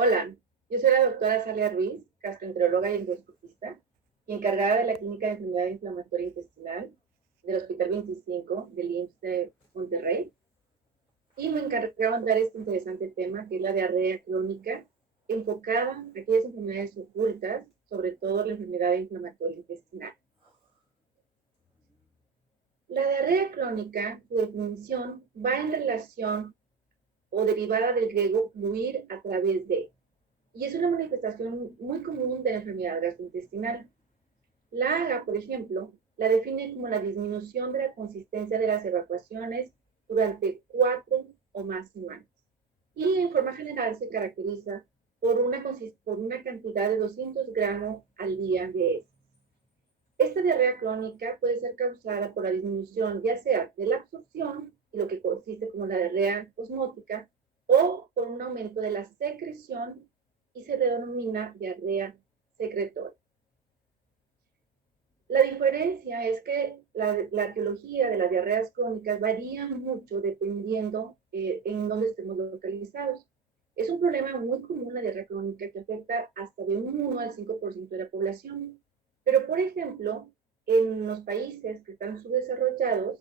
Hola, yo soy la doctora Salia Ruiz, gastroenteróloga y endoscopista, y encargada de la Clínica de Enfermedad Inflamatoria Intestinal del Hospital 25 del IMSS de Monterrey, y me encargaba de dar este interesante tema que es la diarrea crónica, enfocada a aquellas enfermedades ocultas, sobre todo la enfermedad inflamatoria intestinal. La diarrea crónica, su definición, va en relación o derivada del griego fluir a través de, y es una manifestación muy común de la enfermedad gastrointestinal. La AGA, por ejemplo, la define como la disminución de la consistencia de las evacuaciones durante 4 o más semanas. Y en forma general se caracteriza por una cantidad de 200 gramos al día de heces. Esta diarrea crónica puede ser causada por la disminución ya sea de la absorción, y lo que consiste como la diarrea osmótica, o por un aumento de la secreción y se denomina diarrea secretoria. La diferencia es que la etiología de las diarreas crónicas varía mucho dependiendo en dónde estemos localizados. Es un problema muy común la diarrea crónica que afecta hasta de un 1 al 5% de la población. Pero, por ejemplo, en los países que están subdesarrollados,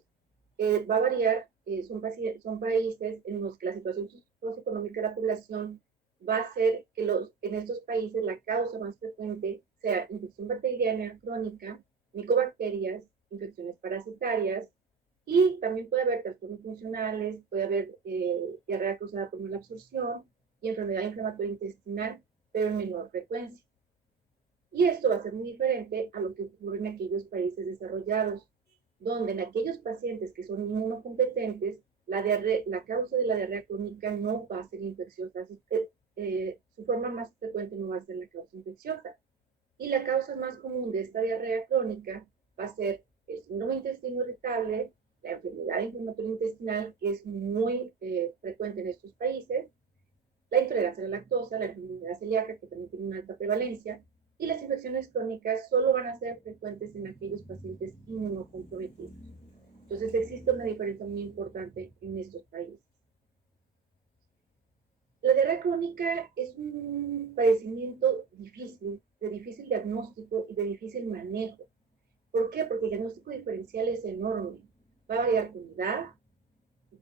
va a variar, son países en los que la situación socioeconómica de la población va a ser que en estos países la causa más frecuente sea infección bacteriana crónica, micobacterias, infecciones parasitarias, y también puede haber trastornos funcionales, puede haber diarrea causada por mala absorción y enfermedad inflamatoria intestinal, pero en menor frecuencia. Y esto va a ser muy diferente a lo que ocurre en aquellos países desarrollados, donde en aquellos pacientes que son inmunocompetentes, la causa de la diarrea crónica no va a ser infecciosa. Su forma más frecuente no va a ser la causa infecciosa. Y la causa más común de esta diarrea crónica va a ser el síndrome de intestino irritable, la enfermedad inflamatoria intestinal, que es muy frecuente en estos países, la intolerancia a la lactosa, la enfermedad celíaca, que también tiene una alta prevalencia, y las infecciones crónicas solo van a ser frecuentes en aquellos pacientes inmunocomprometidos. Entonces existe una diferencia muy importante en estos países. La diarrea crónica es un padecimiento difícil, de difícil diagnóstico y de difícil manejo. ¿Por qué? Porque el diagnóstico diferencial es enorme. Va a variar con edad.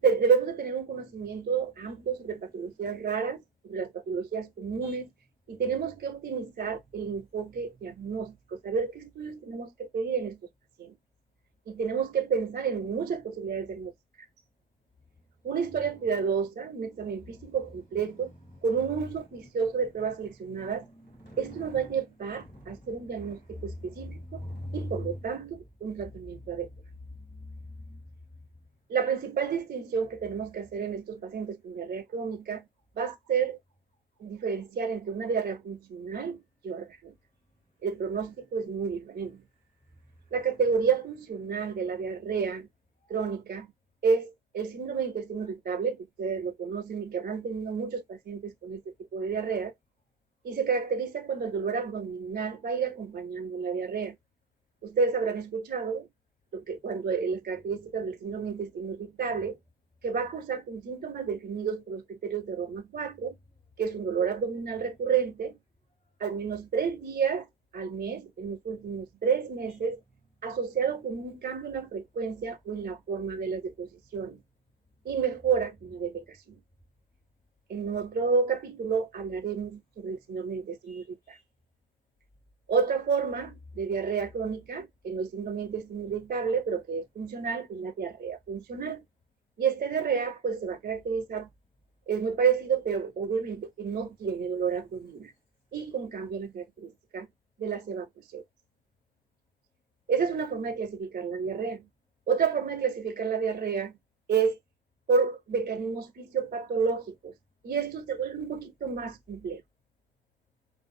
Debemos de tener un conocimiento amplio sobre patologías raras, sobre las patologías comunes, y tenemos que optimizar el enfoque diagnóstico, saber qué estudios tenemos que pedir en estos pacientes. Y tenemos que pensar en muchas posibilidades diagnósticas. Una historia cuidadosa, un examen físico completo, con un uso juicioso de pruebas seleccionadas, esto nos va a llevar a hacer un diagnóstico específico y, por lo tanto, un tratamiento adecuado. La principal distinción que tenemos que hacer en estos pacientes con diarrea crónica va a ser diferenciar entre una diarrea funcional y orgánica. El pronóstico es muy diferente. La categoría funcional de la diarrea crónica es el síndrome de intestino irritable, que ustedes lo conocen y que habrán tenido muchos pacientes con este tipo de diarrea, y se caracteriza cuando el dolor abdominal va a ir acompañando la diarrea. Ustedes habrán escuchado cuando las características del síndrome de intestino irritable, que va a cursar con síntomas definidos por los criterios de Roma 4, que es un dolor abdominal recurrente, al menos 3 días al mes en los últimos 3 meses, asociado con un cambio en la frecuencia o en la forma de las deposiciones, y mejora con la defecación. En otro capítulo hablaremos sobre el síndrome de intestino irritable. Otra forma de diarrea crónica, que no es síndrome de intestino irritable, pero que es funcional, es la diarrea funcional. Y esta diarrea pues se va a caracterizar, es muy parecido, pero obviamente que no tiene dolor abdominal y con cambio en la característica de las evacuaciones. Esa es una forma de clasificar la diarrea. Otra forma de clasificar la diarrea es por mecanismos fisiopatológicos, y esto se vuelve un poquito más complejo.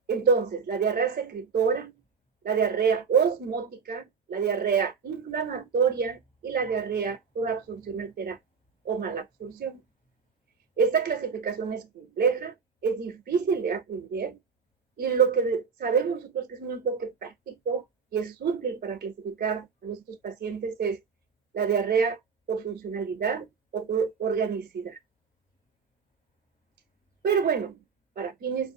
Entonces, la diarrea secretora, la diarrea osmótica, la diarrea inflamatoria y la diarrea por absorción alterada o mala absorción. Esta clasificación es compleja, es difícil de aprender, y lo que sabemos nosotros que es un enfoque práctico y es útil para clasificar a nuestros pacientes es la diarrea por funcionalidad o por organicidad. Pero bueno, para fines,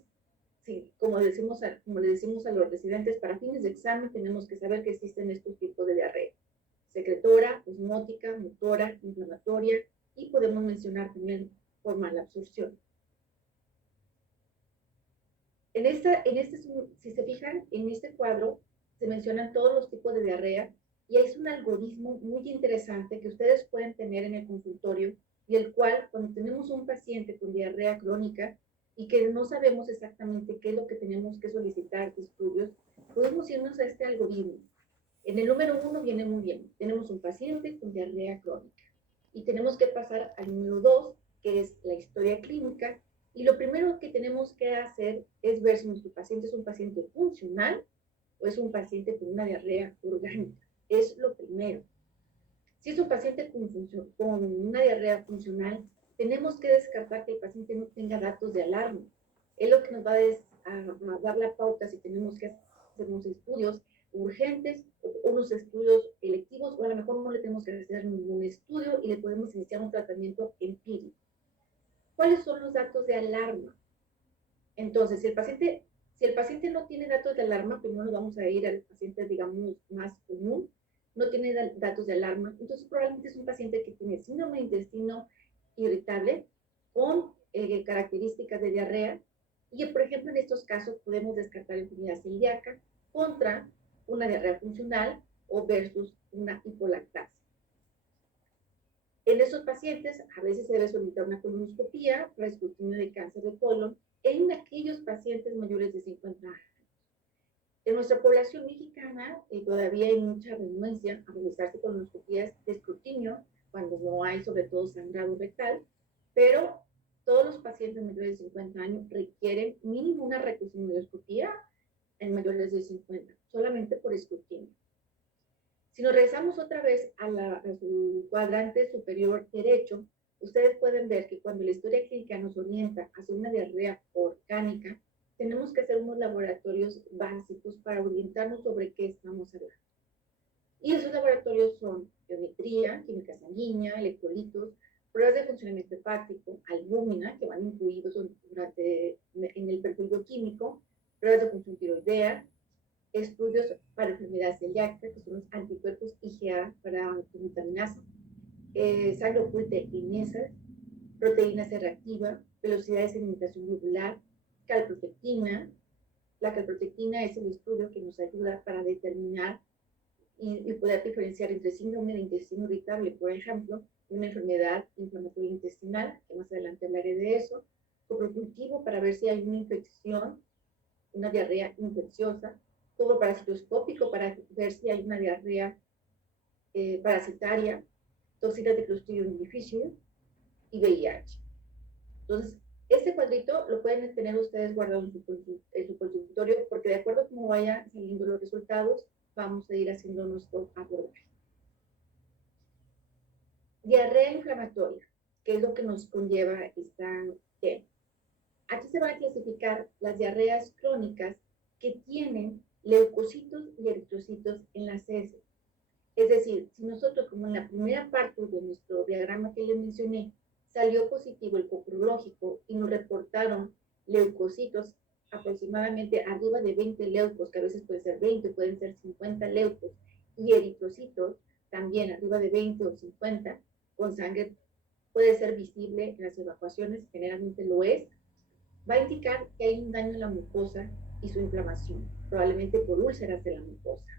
sí, como le decimos a los residentes, para fines de examen tenemos que saber que existen estos tipos de diarrea: secretora, osmótica, motora, inflamatoria, y podemos mencionar también por mala absorción. Si se fijan, en este cuadro se mencionan todos los tipos de diarrea y es un algoritmo muy interesante que ustedes pueden tener en el consultorio, y el cual, cuando tenemos un paciente con diarrea crónica y que no sabemos exactamente qué es lo que tenemos que solicitar de estudios, podemos irnos a este algoritmo. En el número 1 viene muy bien. Tenemos un paciente con diarrea crónica y tenemos que pasar al número 2, que es la historia clínica. Y lo primero que tenemos que hacer es ver si nuestro paciente es un paciente funcional o es un paciente con una diarrea orgánica. Es lo primero. Si es un paciente con una diarrea funcional, tenemos que descartar que el paciente no tenga datos de alarma. Es lo que nos va a dar la pauta si tenemos que hacer unos estudios urgentes o unos estudios electivos, o a lo mejor no le tenemos que hacer ningún estudio y le podemos iniciar un tratamiento empírico. ¿Cuáles son los datos de alarma? Entonces, si el paciente no tiene datos de alarma, primero nos vamos a ir al paciente, digamos, más común. No tiene datos de alarma, entonces probablemente es un paciente que tiene síndrome de intestino irritable con características de diarrea, y por ejemplo en estos casos podemos descartar enfermedad celíaca contra una diarrea funcional o versus una hipolactasia. En esos pacientes a veces se debe solicitar una colonoscopía para escrutinio de cáncer de colon en aquellos pacientes mayores de 50 años. En nuestra población mexicana todavía hay mucha renuencia a realizarse colonoscopías de escrutinio cuando no hay, sobre todo, sangrado rectal, pero todos los pacientes mayores de 50 años requieren mínimo una reconocimiento en mayores de 50, solamente por escrutinio. Si nos regresamos otra vez a su cuadrante superior derecho, ustedes pueden ver que cuando la historia clínica nos orienta hacia una diarrea orgánica, tenemos que hacer unos laboratorios básicos para orientarnos sobre qué estamos hablando. Y esos laboratorios son biometría, química sanguínea, electrolitos, pruebas de funcionamiento hepático, albúmina, que van incluidos en el perfil bioquímico, pruebas de función tiroidea, estudios para enfermedad celíaca, que son los anticuerpos IgA para glutaminasa, sangre oculta en esas, proteína C reactiva, velocidad de sedimentación globular, calprotectina. La calprotectina es el estudio que nos ayuda para determinar y poder diferenciar entre síndrome de intestino irritable, por ejemplo, una enfermedad inflamatoria intestinal, que más adelante hablaré de eso, coprocultivo para ver si hay una infección, una diarrea infecciosa, todo parasitoscópico para ver si hay una diarrea parasitaria, toxinas de Clostridium difficile y VIH. Entonces, este cuadrito lo pueden tener ustedes guardado en su consultorio, porque de acuerdo a cómo vayan saliendo los resultados, vamos a ir haciendo nuestro abordaje. Diarrea inflamatoria, que es lo que nos conlleva esta tema. Aquí se van a clasificar las diarreas crónicas que tienen leucocitos y eritrocitos en las heces. Es decir, si nosotros, como en la primera parte de nuestro diagrama que les mencioné, salió positivo el coprológico y nos reportaron leucocitos aproximadamente arriba de 20 leucos, que a veces puede ser 20, pueden ser 50 leucos, y eritrocitos también arriba de 20 o 50, con sangre puede ser visible en las evacuaciones, generalmente lo es, va a indicar que hay un daño en la mucosa y su inflamación, probablemente por úlceras de la mucosa.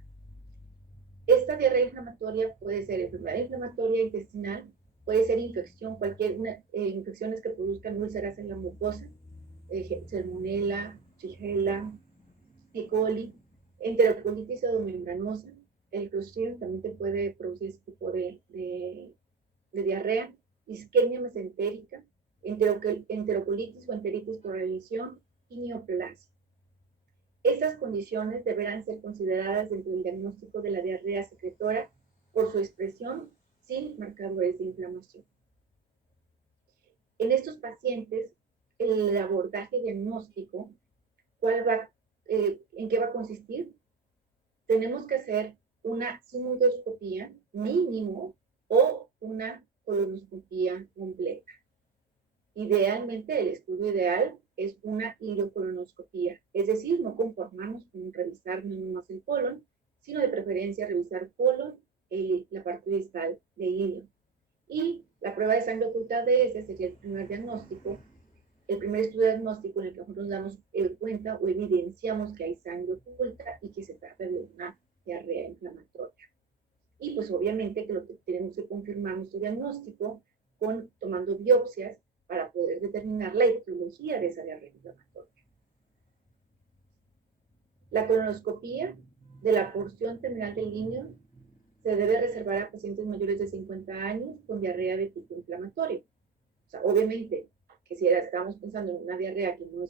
Esta diarrea inflamatoria puede ser enfermedad inflamatoria intestinal, puede ser infección, infecciones que produzcan úlceras en la mucosa, salmonella, shigella, E. coli, enterocolitis pseudomembranosa. El Clostridium también te puede producir este tipo de diarrea, isquemia mesentérica, enterocolitis o enteritis por radiación y neoplasia. Estas condiciones deberán ser consideradas dentro del diagnóstico de la diarrea secretora por su expresión sin marcadores de inflamación. En estos pacientes, el abordaje diagnóstico, ¿en qué va a consistir? Tenemos que hacer una sigmoidoscopía mínimo o una colonoscopía completa. Idealmente, el estudio ideal es una ileocolonoscopía, es decir, no conformarnos con revisar nada más el colon, sino de preferencia revisar colon y la parte distal de ilio. Y la prueba de sangre oculta de ese sería el primer diagnóstico, el primer estudio diagnóstico en el que nosotros nos damos cuenta o evidenciamos que hay sangre oculta y que se trata de una diarrea inflamatoria. Y pues obviamente que lo que tenemos que confirmar nuestro diagnóstico tomando biopsias para poder determinar la etiología de esa diarrea inflamatoria. La colonoscopía de la porción terminal del líquido se debe reservar a pacientes mayores de 50 años con diarrea de tipo inflamatorio. O sea, obviamente, que si estamos pensando en una diarrea que no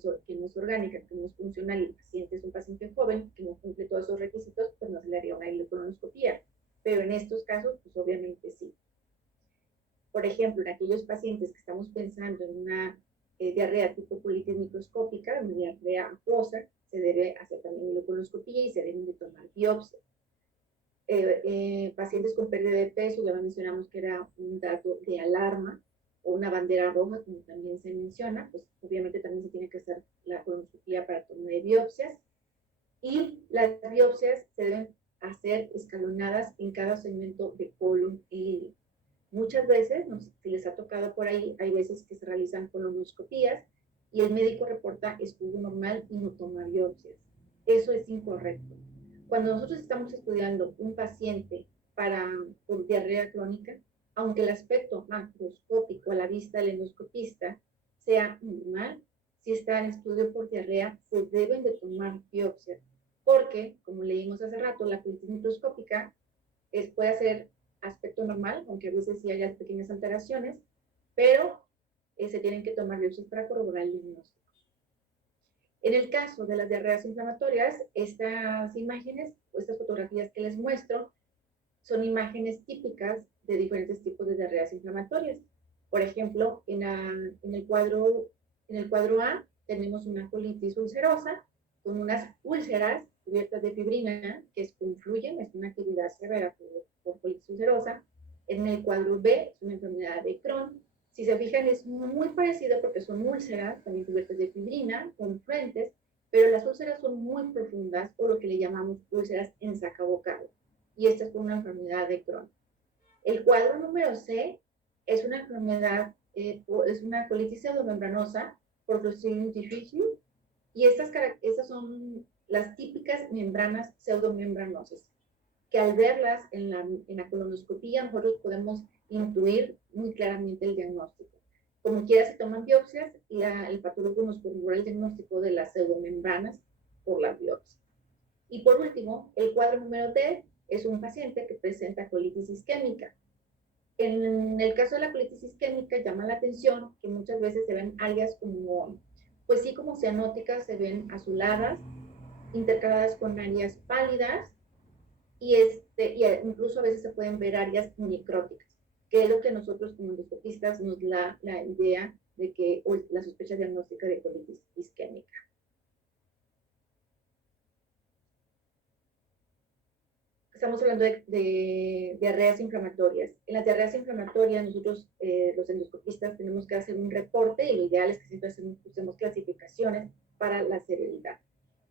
es orgánica, que no es funcional, y el paciente es un paciente joven que no cumple todos esos requisitos, pues no se le haría una ileocolonoscopía. Pero en estos casos, pues obviamente sí. Por ejemplo, en aquellos pacientes que estamos pensando en una diarrea tipo colitis microscópica, una diarrea acuosa, se debe hacer también ileocolonoscopía y se deben de tomar biopsias. Pacientes con pérdida de peso, ya mencionamos que era un dato de alarma o una bandera roja, como también se menciona, pues obviamente también se tiene que hacer la colonoscopía para toma de biopsias. Y las biopsias se deben hacer escalonadas en cada segmento de colon e ilio. Muchas veces, no sé si les ha tocado por ahí, hay veces que se realizan colonoscopías y el médico reporta estudio normal y no toma biopsias. Eso es incorrecto. Cuando nosotros estamos estudiando un paciente por diarrea crónica, aunque el aspecto macroscópico a la vista del endoscopista sea normal, si está en estudio por diarrea, se deben de tomar biopsias, porque, como leímos hace rato, la colitis microscópica puede ser aspecto normal, aunque a veces sí haya pequeñas alteraciones, pero se tienen que tomar biopsias para corroborar el diagnóstico. En el caso de las diarreas inflamatorias, estas imágenes, estas fotografías que les muestro, son imágenes típicas de diferentes tipos de diarreas inflamatorias. Por ejemplo, en el cuadro A tenemos una colitis ulcerosa con unas úlceras cubiertas de fibrina que confluyen, es una actividad severa por colitis ulcerosa. En el cuadro B es una enfermedad de Crohn. Si se fijan, es muy parecido porque son úlceras, también cubiertas de fibrina, confluentes, pero las úlceras son muy profundas, o lo que le llamamos úlceras ensacabocado. Y esta es por una enfermedad de Crohn. El cuadro número C es una enfermedad, es una colitis pseudomembranosa por Clostridium difficile, y estas son las típicas membranas pseudomembranosas, que al verlas en la colonoscopía nosotros podemos intuir muy claramente el diagnóstico. Como quiera, se toman biopsias y el patólogo nos corrobora el diagnóstico de las pseudomembranas por la biopsia. Y por último, el cuadro número D es un paciente que presenta colitis isquémica. En el caso de la colitis isquémica llama la atención que muchas veces se ven áreas como, pues sí, como cianóticas, se ven azuladas, intercaladas con áreas pálidas, y incluso a veces se pueden ver áreas necróticas, que es lo que nosotros como endoscopistas nos da la idea de que, o la sospecha diagnóstica de colitis isquémica. Estamos hablando de diarreas inflamatorias. En las diarreas inflamatorias, nosotros, los endoscopistas, tenemos que hacer un reporte, y lo ideal es que siempre usemos clasificaciones para la severidad.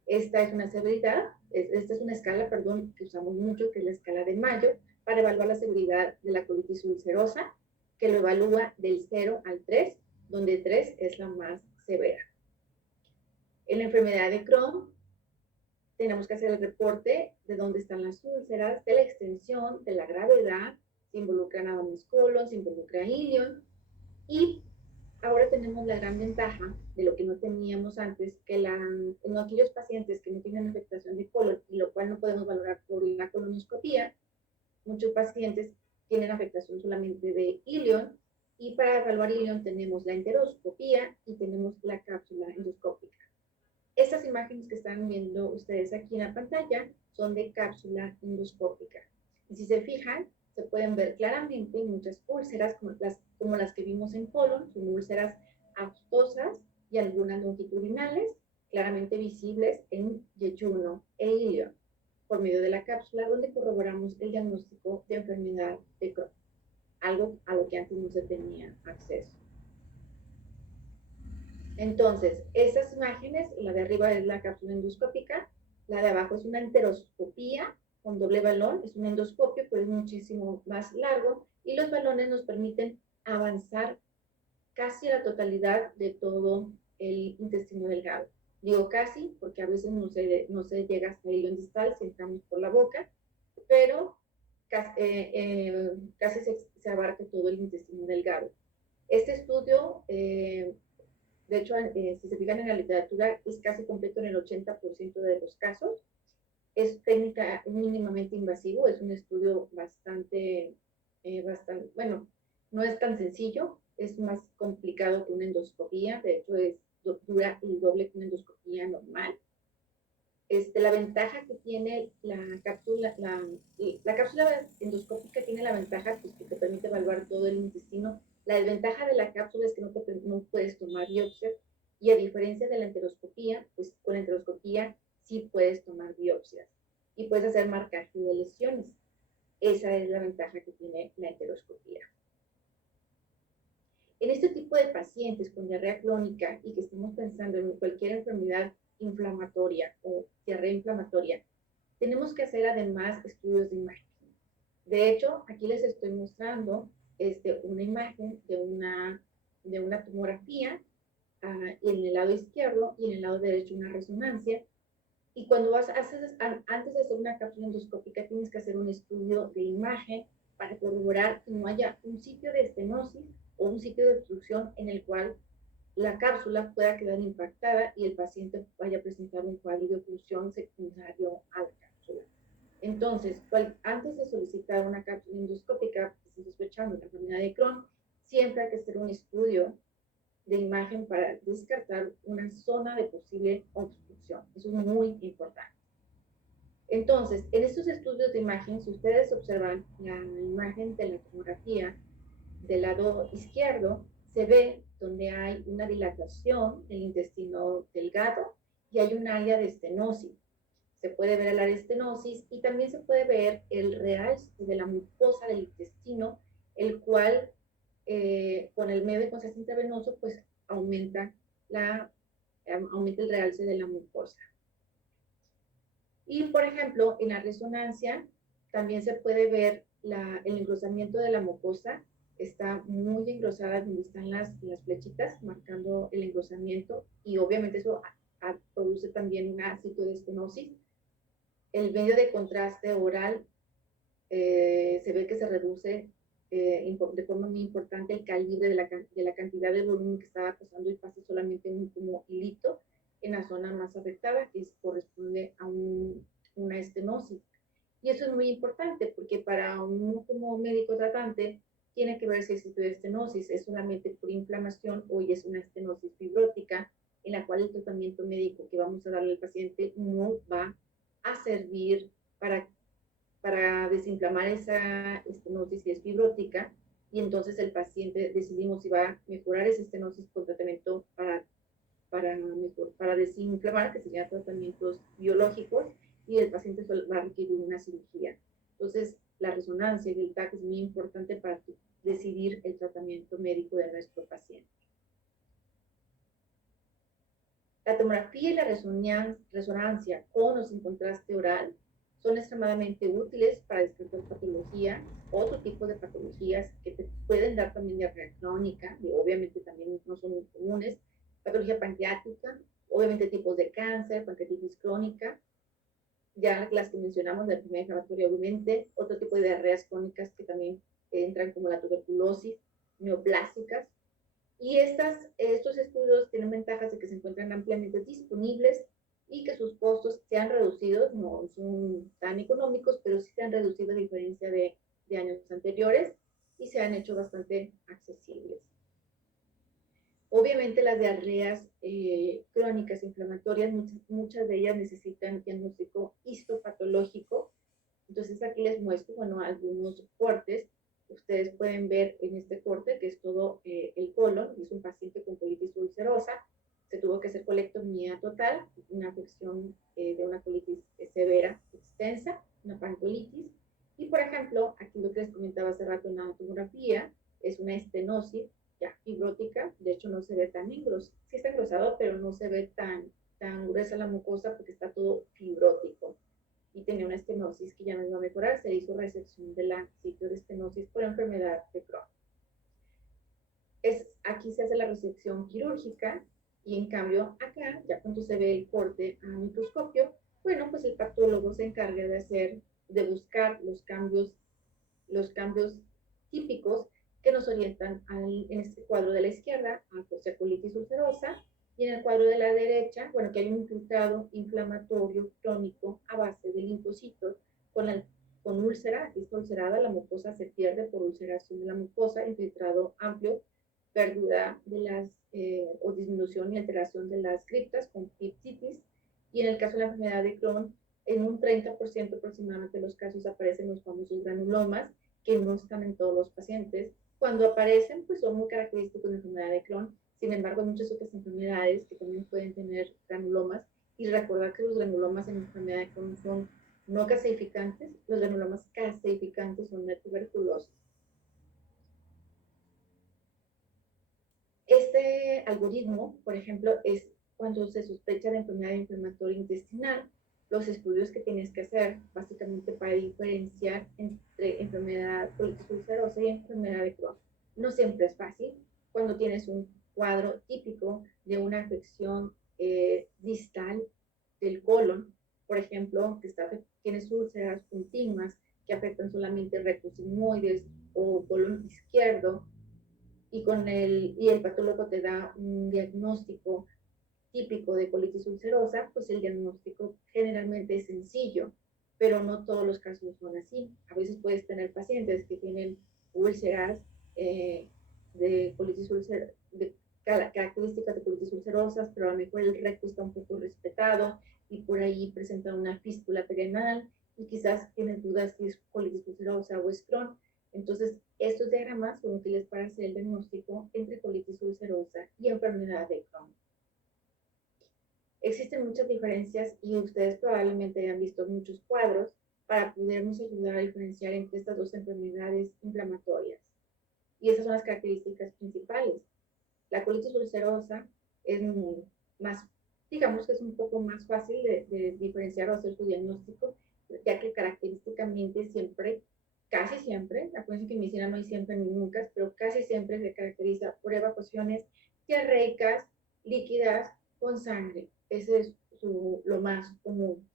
Esta es una severidad, esta es una escala, perdón, que usamos mucho, que es la escala de Mayo, para evaluar la severidad de la colitis ulcerosa, que lo evalúa del 0 al 3, donde 3 es la más severa. En la enfermedad de Crohn, tenemos que hacer el reporte de dónde están las úlceras, de la extensión, de la gravedad, se involucra nada más colon, se involucra ilion, y ahora tenemos la gran ventaja de lo que no teníamos antes, que en aquellos pacientes que no tienen afectación de colon, y lo cual no podemos valorar por la colonoscopía, muchos pacientes tienen afectación solamente de ilion, y para evaluar ilion tenemos la enteroscopía y tenemos la cápsula endoscópica. Estas imágenes que están viendo ustedes aquí en la pantalla son de cápsula endoscópica. Y si se fijan, se pueden ver claramente muchas úlceras, como las que vimos en colon, son úlceras aftosas y algunas longitudinales, claramente visibles en yeyuno e ilio, por medio de la cápsula, donde corroboramos el diagnóstico de enfermedad de Crohn, algo a lo que antes no se tenía acceso. Entonces, esas imágenes, la de arriba es la cápsula endoscópica, la de abajo es una enteroscopía con doble balón, es un endoscopio, pero es muchísimo más largo, y los balones nos permiten avanzar casi a la totalidad de todo el intestino delgado. Digo casi, porque a veces no se llega hasta el hilo distal si entramos por la boca, pero casi se abarca todo el intestino delgado. Este estudio, de hecho, si se fijan en la literatura, es casi completo en el 80% de los casos. Es técnica mínimamente invasivo, es un estudio bastante, bueno, no es tan sencillo, es más complicado que una endoscopía, de hecho dura el doble que una endoscopía normal. La ventaja que tiene la cápsula endoscópica tiene la ventaja pues, que te permite evaluar todo el intestino. La desventaja de la cápsula es que no puedes tomar biopsias, y a diferencia de la enteroscopía, pues con la enteroscopía sí puedes tomar biopsias y puedes hacer marcaje de lesiones. Esa es la ventaja que tiene la enteroscopía. En este tipo de pacientes con diarrea crónica y que estemos pensando en cualquier enfermedad inflamatoria o diarrea inflamatoria, tenemos que hacer además estudios de imagen. De hecho, aquí les estoy mostrando una imagen de una tomografía en el lado izquierdo y en el lado derecho una resonancia. Y cuando antes de hacer una cápsula endoscópica, tienes que hacer un estudio de imagen para corroborar que no haya un sitio de estenosis o un sitio de obstrucción en el cual la cápsula pueda quedar impactada y el paciente vaya a presentar un cuadro de oclusión secundario a la cápsula. Entonces, antes de solicitar una cápsula endoscópica, si sospechando la enfermedad de Crohn, siempre hay que hacer un estudio de imagen para descartar una zona de posible obstrucción. Eso es muy importante. Entonces, en estos estudios de imagen, si ustedes observan la imagen de la tomografía del lado izquierdo, se ve donde hay una dilatación del intestino delgado y hay un área de estenosis. Se puede ver el área de estenosis y también se puede ver el realce de la mucosa del intestino, el cual con el medio de contraste intravenoso pues aumenta el realce de la mucosa. Y, por ejemplo, en la resonancia también se puede ver el engrosamiento de la mucosa. Está muy engrosada donde están las flechitas marcando el engrosamiento, y obviamente eso produce también una citoestenosis. El medio de contraste oral se ve que se reduce de forma muy importante el calibre de la cantidad de volumen que estaba pasando y pasa solamente un como hilito en la zona más afectada, que corresponde a una estenosis. Y eso es muy importante porque para uno como médico tratante tiene que ver si existe estenosis, es solamente por inflamación o es una estenosis fibrótica en la cual el tratamiento médico que vamos a darle al paciente no va a servir para desinflamar esa estenosis si es fibrótica, y entonces el paciente decidimos si va a mejorar esa estenosis con tratamiento para desinflamar, que serían tratamientos biológicos, y el paciente va a requerir una cirugía. Entonces, la resonancia y el TAC es muy importante para decidir el tratamiento médico de nuestro paciente. La tomografía y la resonancia con o sin contraste oral son extremadamente útiles para descartar patología, otro tipo de patologías que te pueden dar también diarrea crónica, y obviamente también no son muy comunes, patología pancreática, obviamente tipos de cáncer, pancreatitis crónica, ya las que mencionamos de la enfermedad inflamatoria, obviamente, otro tipo de diarreas crónicas que también entran como la tuberculosis, neoplásicas, y estos estudios tienen ventajas de que se encuentran ampliamente disponibles y que sus costos se han reducido, no son tan económicos, pero sí se han reducido a diferencia de años anteriores y se han hecho bastante accesibles. Obviamente las diarreas crónicas inflamatorias, muchas de ellas necesitan diagnóstico histopatológico. Entonces aquí les muestro, bueno, algunos cortes. Ustedes pueden ver en este corte que es todo el colon, es un paciente con colitis ulcerosa, se tuvo que hacer colectomía total, una afección de una colitis severa, extensa, una pancolitis. Y por ejemplo, aquí lo que les comentaba hace rato en la tomografía, es una estenosis ya fibrótica, de hecho no se ve tan engrosado, sí está engrosado, pero no se ve tan gruesa la mucosa porque está todo fibrótico. Y tenía una estenosis que ya no iba a mejorar, se hizo resección del sitio de estenosis por enfermedad de Crohn. Aquí se hace la resección quirúrgica y en cambio acá, ya cuando se ve el corte a microscopio, bueno, pues el patólogo se encarga de buscar los cambios típicos que nos orientan en este cuadro de la izquierda a colitis ulcerosa y en el cuadro de la derecha, bueno, que hay un infiltrado inflamatorio crónico a base de linfocitos con úlcera, aquí está ulcerada, la mucosa se pierde por ulceración de la mucosa, infiltrado amplio, pérdida de o disminución y alteración de las criptas con piptitis, y en el caso de la enfermedad de Crohn, en un 30% aproximadamente de los casos aparecen los famosos granulomas, que no están en todos los pacientes. Cuando aparecen, pues son muy característicos de la enfermedad de Crohn. Sin embargo, hay muchas otras enfermedades que también pueden tener granulomas. Y recordar que los granulomas en la enfermedad de Crohn son no caseificantes, los granulomas caseificantes son de tuberculosis. Este algoritmo, por ejemplo, es cuando se sospecha de enfermedad inflamatoria intestinal, los estudios que tienes que hacer básicamente para diferenciar entre enfermedad colitis ulcerosa y enfermedad de Crohn. No siempre es fácil. Cuando tienes un cuadro típico de una afección distal del colon, por ejemplo, tienes úlceras continuas que afectan solamente rectos sigmoides o colon izquierdo, y el patólogo te da un diagnóstico típico de colitis ulcerosa, pues el diagnóstico generalmente es sencillo, pero no todos los casos son así. A veces puedes tener pacientes que tienen úlceras de colitis ulcerosa, de características de colitis ulcerosas, pero a lo mejor el recto está un poco respetado y por ahí presentan una fístula perianal y quizás tienen dudas si es colitis ulcerosa o es Crohn. Entonces, estos diagramas son útiles para hacer el diagnóstico entre colitis ulcerosa y enfermedad de Crohn. Existen muchas diferencias y ustedes probablemente hayan visto muchos cuadros para podernos ayudar a diferenciar entre estas dos enfermedades inflamatorias. Y esas son las características principales. La colitis ulcerosa es más, digamos que es un poco más fácil de diferenciar o hacer su diagnóstico, ya que característicamente siempre, casi siempre, acuérdense que en medicina no hay siempre ni nunca, pero casi siempre se caracteriza por evacuaciones diarreicas, líquidas, con sangre. Ese es lo más común.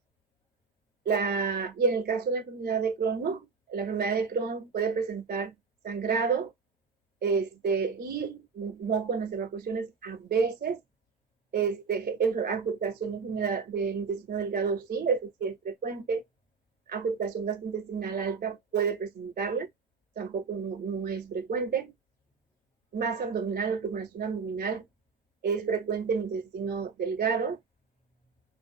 Y en el caso de la enfermedad de Crohn, no. La enfermedad de Crohn puede presentar sangrado y moco en las evacuaciones a veces. Afectación de enfermedad del intestino delgado, sí, eso sí es frecuente. Afectación gastrointestinal alta puede presentarla, tampoco no es frecuente. Masa abdominal o tumoración abdominal es frecuente en intestino delgado.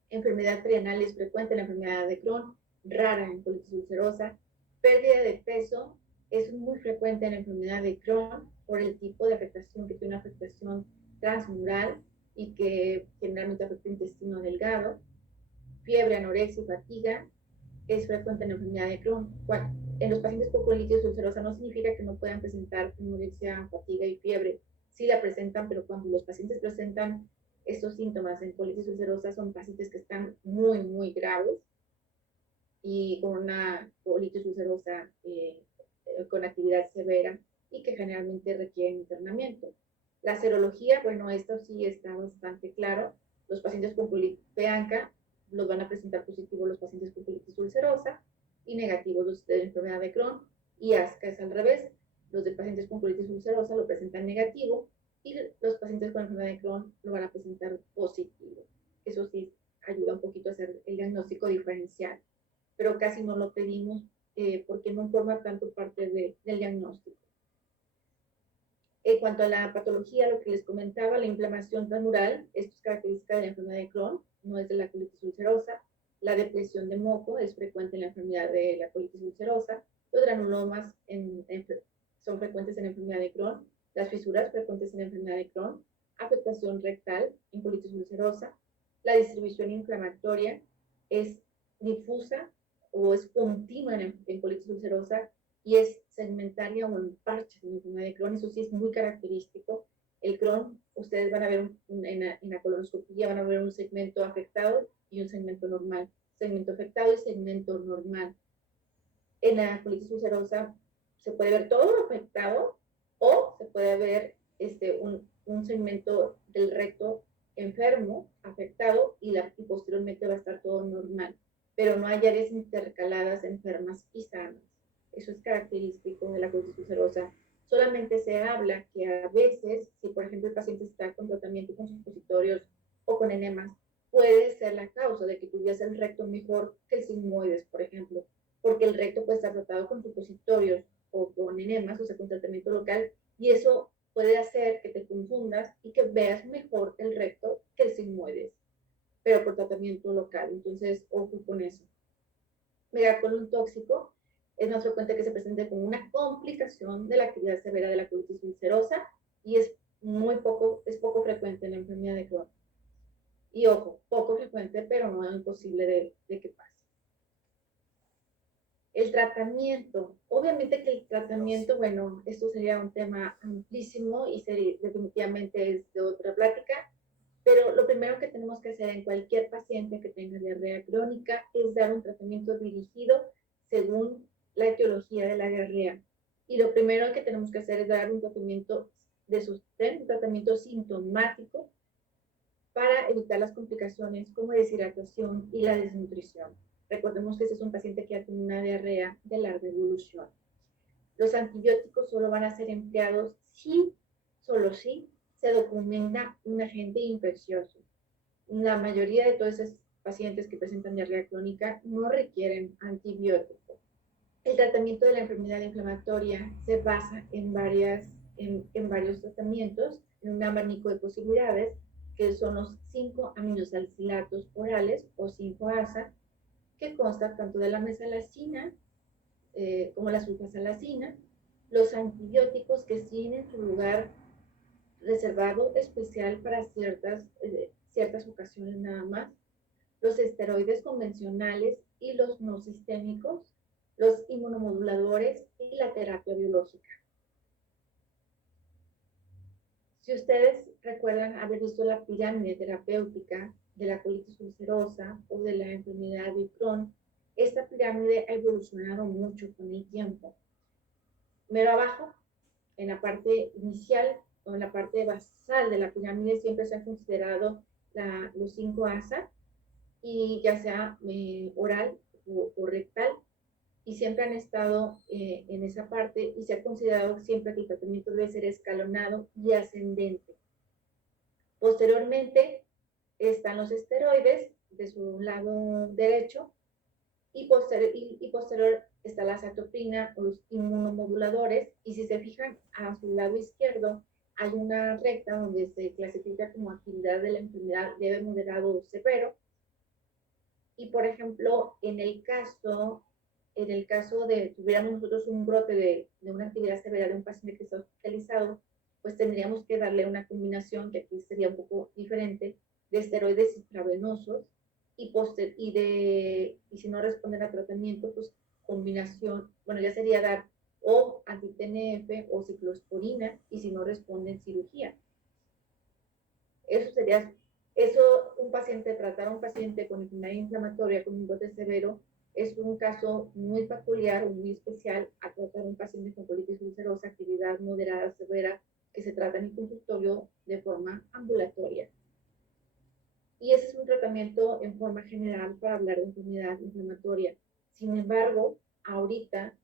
Enfermedad perianal es frecuente en la enfermedad de Crohn, rara en colitis ulcerosa. Pérdida de peso es muy frecuente en la enfermedad de Crohn por el tipo de afectación que tiene, una afectación transmural y que generalmente afecta el intestino delgado. Fiebre, anorexia y fatiga es frecuente en la enfermedad de Crohn. En los pacientes con colitis ulcerosa no significa que no puedan presentar anorexia, fatiga y fiebre. Sí la presentan, pero cuando los pacientes presentan estos síntomas en colitis ulcerosa son pacientes que están muy, muy graves y con una colitis ulcerosa con actividad severa y que generalmente requieren internamiento. La serología, bueno, esto sí está bastante claro. Los pacientes con colitis peanca los van a presentar positivos los pacientes con colitis ulcerosa y negativos los de la enfermedad de Crohn, y ASCA es al revés. Los de pacientes con colitis ulcerosa lo presentan negativo y los pacientes con enfermedad de Crohn lo van a presentar positivo. Eso sí ayuda un poquito a hacer el diagnóstico diferencial, pero casi no lo pedimos porque no forma tanto parte del diagnóstico. En cuanto a la patología, lo que les comentaba, la inflamación transmural, esto es característica de la enfermedad de Crohn, no es de la colitis ulcerosa. La depresión de moco es frecuente en la enfermedad de la colitis ulcerosa. Los granulomas son frecuentes en la enfermedad de Crohn. Las fisuras frecuentes en la enfermedad de Crohn. Afectación rectal en colitis ulcerosa. La distribución inflamatoria es difusa o es continua en colitis ulcerosa, y es segmentaria o en parches en enfermedad de Crohn. Eso sí es muy característico. El Crohn, ustedes van a ver en la colonoscopia, van a ver un segmento afectado y un segmento normal. Segmento afectado y segmento normal. En la colitis ulcerosa se puede ver todo afectado o se puede ver un segmento del recto enfermo, afectado, y posteriormente va a estar todo normal. Pero no hay áreas intercaladas enfermas y sanas. Eso es característico de la colitis ulcerosa. Solamente se habla que a veces, si por ejemplo el paciente está con tratamiento con supositorios o con enemas, puede ser la causa de que tuviese el recto mejor que el sigmoides, por ejemplo, porque el recto puede estar tratado con supositorios o con enemas, o sea, con tratamiento local, y eso puede hacer que te confundas y que veas mejor el recto que el sigmoides, pero por tratamiento local. Entonces, ojo con eso. Megacolon tóxico es más frecuente que se presente como una complicación de la actividad severa de la colitis ulcerosa y es poco frecuente en la enfermedad de Crohn. Y ojo, poco frecuente, pero no imposible de que pase. El tratamiento, obviamente que el tratamiento, bueno, esto sería un tema amplísimo y definitivamente es de otra plática, pero lo primero que tenemos que hacer en cualquier paciente que tenga diarrea crónica es dar un tratamiento dirigido según la etiología de la diarrea. Y lo primero que tenemos que hacer es dar un tratamiento de sostén, un tratamiento sintomático para evitar las complicaciones como deshidratación y la desnutrición. Recordemos que este es un paciente que ha tenido una diarrea de larga evolución. Los antibióticos solo van a ser empleados si, solo si, se documenta un agente infeccioso. La mayoría de todos esos pacientes que presentan diarrea crónica no requieren antibióticos. El tratamiento de la enfermedad inflamatoria se basa en varios tratamientos, en un abanico de posibilidades, que son los 5 aminosalicilatos orales o 5-ASA, que consta tanto de la mesalazina como la sulfasalazina, los antibióticos que tienen su lugar reservado especial para ciertas ocasiones nada más, los esteroides convencionales y los no sistémicos, los inmunomoduladores y la terapia biológica. Si ustedes recuerdan haber visto la pirámide terapéutica de la colitis ulcerosa o de la enfermedad de Crohn, esta pirámide ha evolucionado mucho con el tiempo. Mero abajo, en la parte inicial o en la parte basal de la pirámide siempre se han considerado los 5-ASA, y ya sea oral o rectal, y siempre han estado en esa parte y se ha considerado siempre que el tratamiento debe ser escalonado y ascendente. Posteriormente están los esteroides de su lado derecho y posterior está la cetoprina o los inmunomoduladores, y si se fijan a su lado izquierdo hay una recta donde se clasifica como actividad de la enfermedad leve, moderado o severo. Y por ejemplo, en el caso de tuviéramos nosotros un brote de una actividad severa de un paciente que está hospitalizado, pues tendríamos que darle una combinación, que aquí sería un poco diferente, de esteroides intravenosos y si no responden a tratamiento, pues combinación, bueno, ya sería dar o anti-TNF o ciclosporina, y si no responden, cirugía. Eso sería tratar a un paciente con enfermedad inflamatoria, con un brote severo, es un caso muy peculiar, muy especial a tratar a un paciente con colitis ulcerosa, actividad moderada, severa, que se trata en el consultorio de forma ambulatoria. Y ese es un tratamiento en forma general para hablar de enfermedad inflamatoria. Sin embargo, ahorita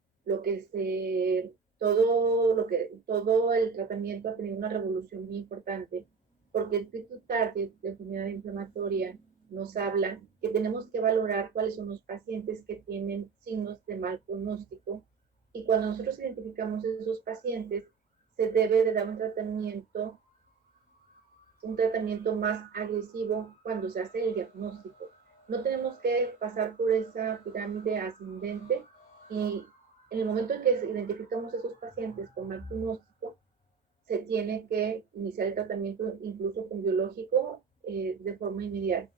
todo el tratamiento ha tenido una revolución muy importante, porque el Fit to Target de enfermedad inflamatoria nos habla que tenemos que valorar cuáles son los pacientes que tienen signos de mal pronóstico, y cuando nosotros identificamos esos pacientes se debe de dar un tratamiento más agresivo cuando se hace el diagnóstico. No tenemos que pasar por esa pirámide ascendente, y en el momento en que identificamos esos pacientes con mal pronóstico, se tiene que iniciar el tratamiento incluso con biológico de forma inmediata.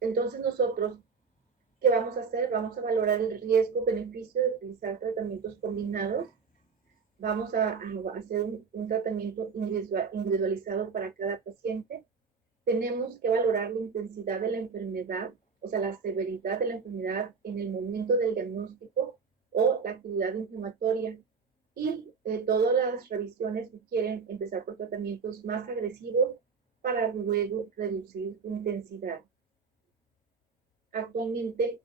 Entonces nosotros, ¿qué vamos a hacer? Vamos a valorar el riesgo-beneficio de utilizar tratamientos combinados. Vamos a hacer un tratamiento individualizado para cada paciente. Tenemos que valorar la intensidad de la enfermedad, o sea, la severidad de la enfermedad en el momento del diagnóstico o la actividad inflamatoria. Y todas las revisiones sugieren empezar por tratamientos más agresivos para luego reducir su intensidad. Actualmente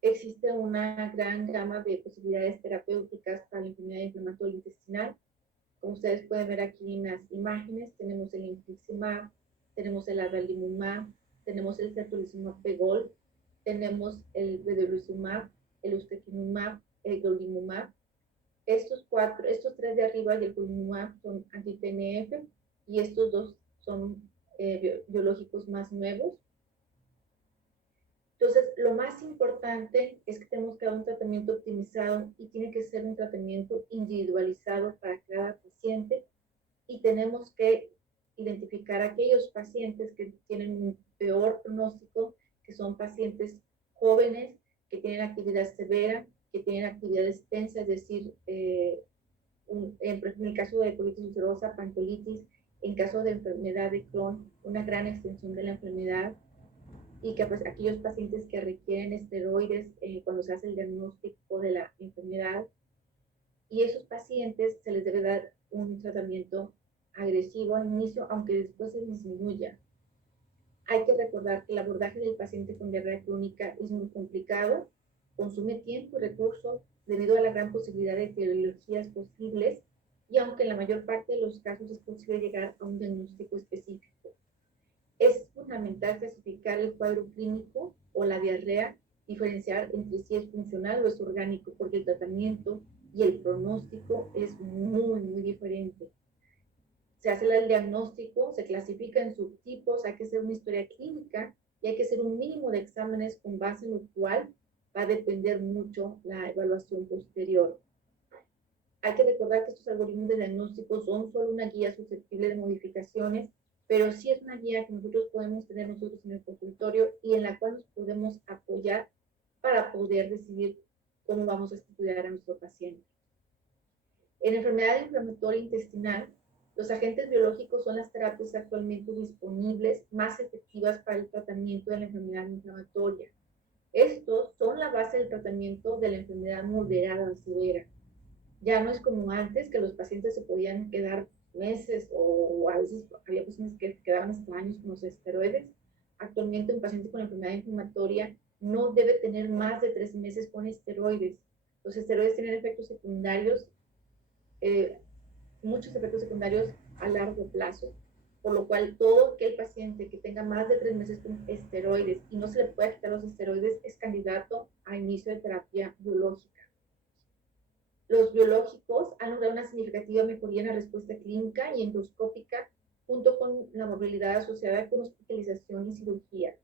existe una gran gama de posibilidades terapéuticas para la enfermedad inflamatoria intestinal. Como ustedes pueden ver aquí en las imágenes, tenemos el infliximab, tenemos el adalimumab, tenemos el certolizumab pegol, tenemos el vedolizumab, el ustekinumab, el golimumab. Estos tres de arriba y el golimumab son anti-TNF y estos dos son biológicos más nuevos. Entonces, lo más importante es que tenemos que dar un tratamiento optimizado y tiene que ser un tratamiento individualizado para cada paciente y tenemos que identificar aquellos pacientes que tienen un peor pronóstico, que son pacientes jóvenes, que tienen actividad severa, que tienen actividad extensa, es decir, en el caso de colitis ulcerosa, pancreatitis, en caso de enfermedad de Crohn, una gran extensión de la enfermedad, y que pues, aquellos pacientes que requieren esteroides cuando se hace el diagnóstico de la enfermedad, y esos pacientes se les debe dar un tratamiento agresivo al inicio, aunque después se disminuya. Hay que recordar que el abordaje del paciente con diarrea crónica es muy complicado, consume tiempo y recursos debido a la gran posibilidad de etiologías posibles, y aunque en la mayor parte de los casos es posible llegar a un diagnóstico específico. Es fundamental clasificar el cuadro clínico o la diarrea, diferenciar entre si es funcional o es orgánico, porque el tratamiento y el pronóstico es muy diferente. Se hace el diagnóstico, se clasifica en subtipos, hay que hacer una historia clínica y hay que hacer un mínimo de exámenes con base en lo cual va a depender mucho la evaluación posterior. Hay que recordar que estos algoritmos de diagnóstico son solo una guía susceptible de modificaciones, pero sí es una guía que nosotros podemos tener nosotros en el consultorio y en la cual nos podemos apoyar para poder decidir cómo vamos a estudiar a nuestro paciente. En enfermedad inflamatoria intestinal, los agentes biológicos son las terapias actualmente disponibles más efectivas para el tratamiento de la enfermedad inflamatoria. Estos son la base del tratamiento de la enfermedad moderada o severa. Ya no es como antes, que los pacientes se podían quedar meses o a veces había pacientes que quedaban hasta años con los esteroides. Actualmente un paciente con enfermedad inflamatoria no debe tener más de 3 meses con esteroides. Los esteroides tienen efectos secundarios, muchos efectos secundarios a largo plazo, por lo cual todo aquel paciente que tenga más de 3 meses con esteroides y no se le pueda quitar los esteroides es candidato a inicio de terapia biológica. Los biológicos han logrado una significativa mejoría en la respuesta clínica y endoscópica, junto con la movilidad asociada con hospitalización y cirugía.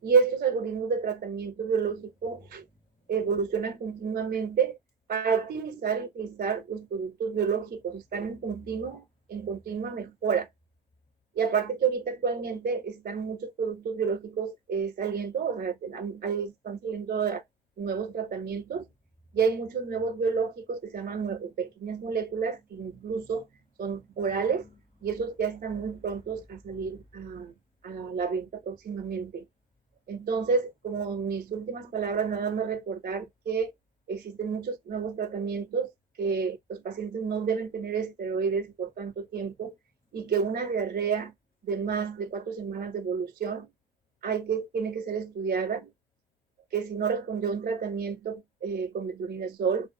Y estos algoritmos de tratamiento biológico evolucionan continuamente para optimizar y utilizar los productos biológicos. Están en continua mejora. Y aparte que ahorita actualmente están muchos productos biológicos saliendo, o sea, están saliendo nuevos tratamientos y hay muchos nuevos biológicos que se llaman pequeñas moléculas que incluso son orales y esos ya están muy prontos a salir a la venta próximamente. Entonces, como mis últimas palabras, nada más recordar que existen muchos nuevos tratamientos, que los pacientes no deben tener esteroides por tanto tiempo y que una diarrea de más de 4 semanas de evolución tiene que ser estudiada, que si no respondió a un tratamiento con metronidazol,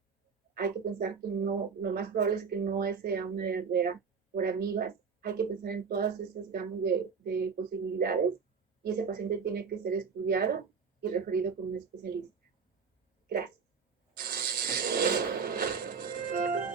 hay que pensar que no, lo más probable es que no sea una diarrea por amibas, hay que pensar en todas esas gamas de posibilidades y ese paciente tiene que ser estudiado y referido con un especialista. Gracias.